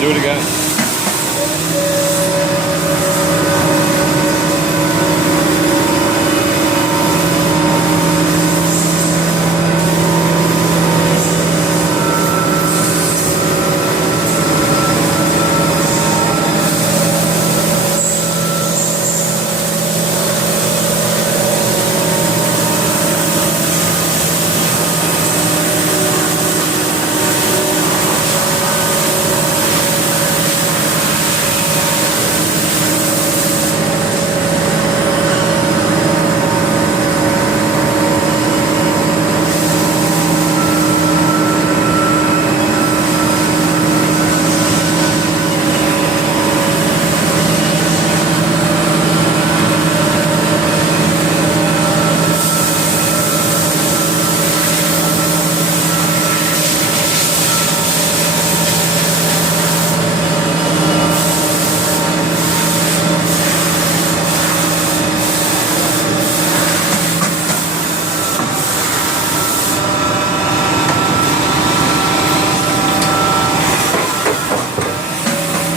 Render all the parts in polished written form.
Do it again.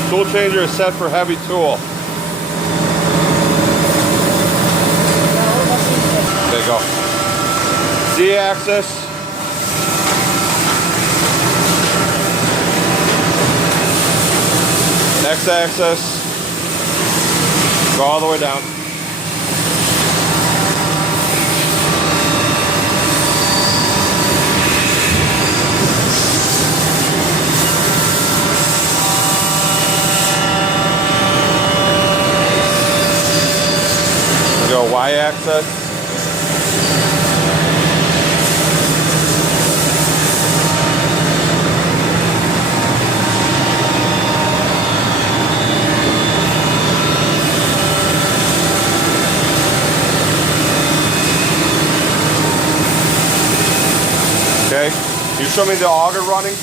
Tool changer is set for heavy tool. There you go. Z-axis. X-axis. Go all the way down. Go Y-axis. Okay, you show me the auger running.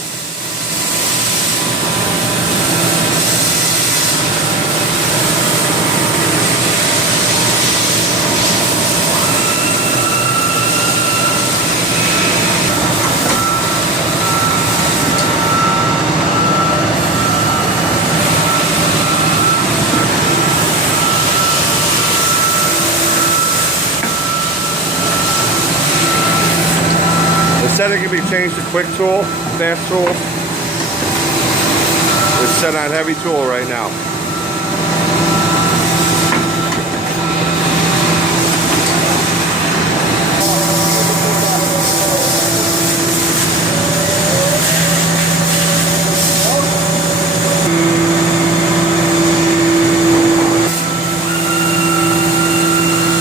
Setting can be changed to quick tool, fast tool. It's set on heavy tool right now.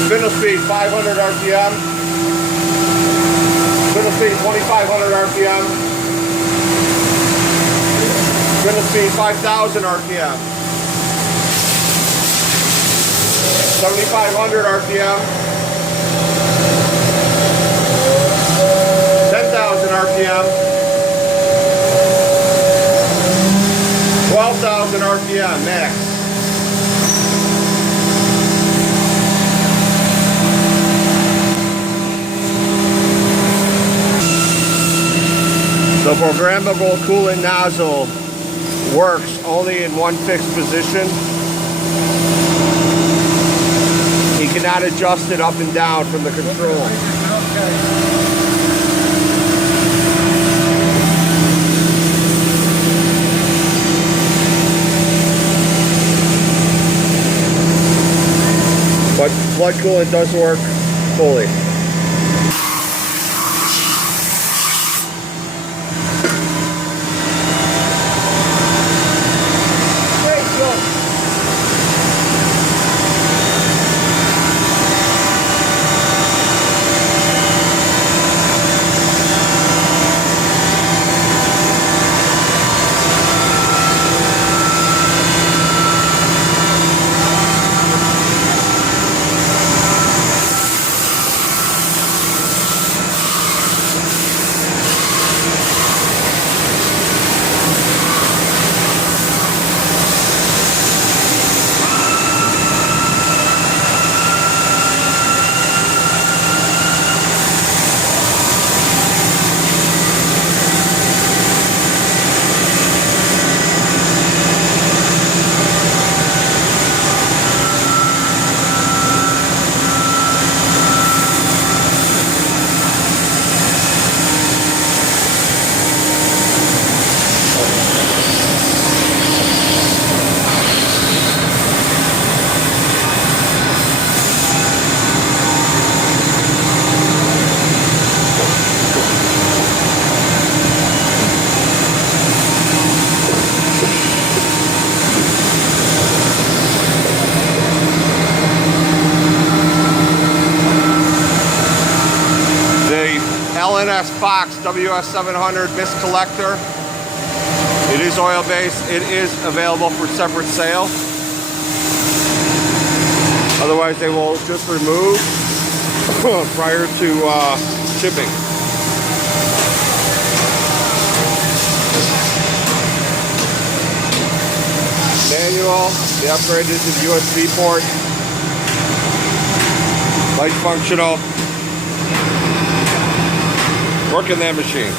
Spindle speed 500 RPM. Spindle speed 2,500 RPM. Spindle speed 5,000 RPM. 7,500 RPM. 10,000 RPM. 12,000 RPM max. The programmable coolant nozzle works only in one fixed position. You cannot adjust it up and down from the control. But flood coolant does work fully. LNS Fox WS700 mist collector. It is oil-based. It is available for separate sale. Otherwise, they will just remove prior to shipping. Manual. The upgrade is to the USB port. Light functional. Working that machine.